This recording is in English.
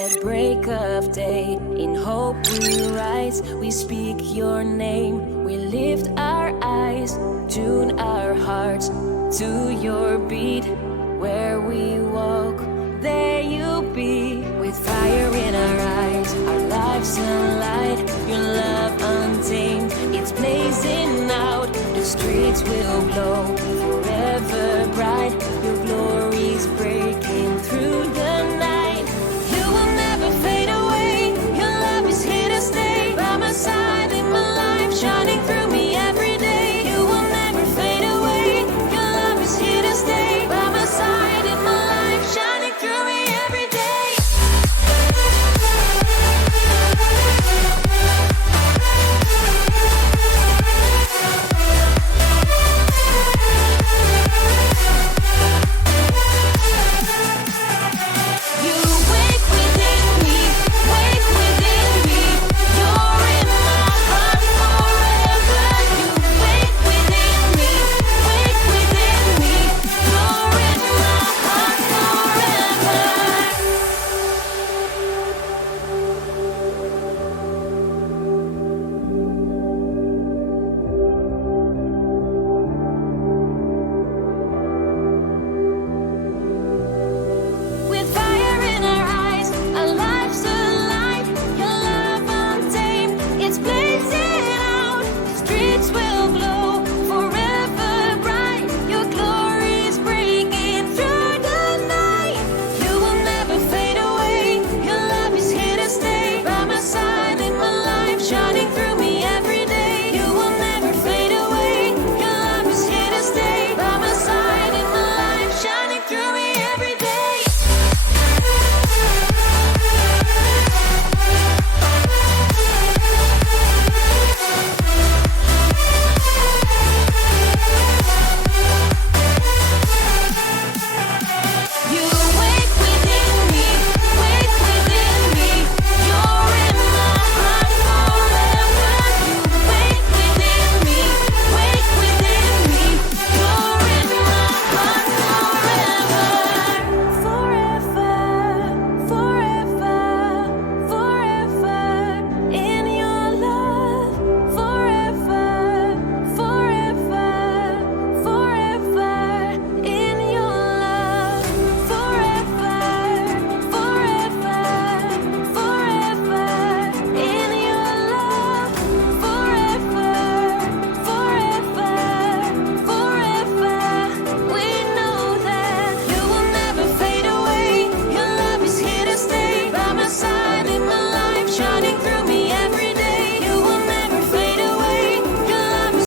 At break of day, in hope we rise, we speak your name, we lift our eyes, tune our hearts to your beat. Where we walk, there you be, with fire in our eyes, our lives alight, your love untamed, it's blazing out, the streets will glow,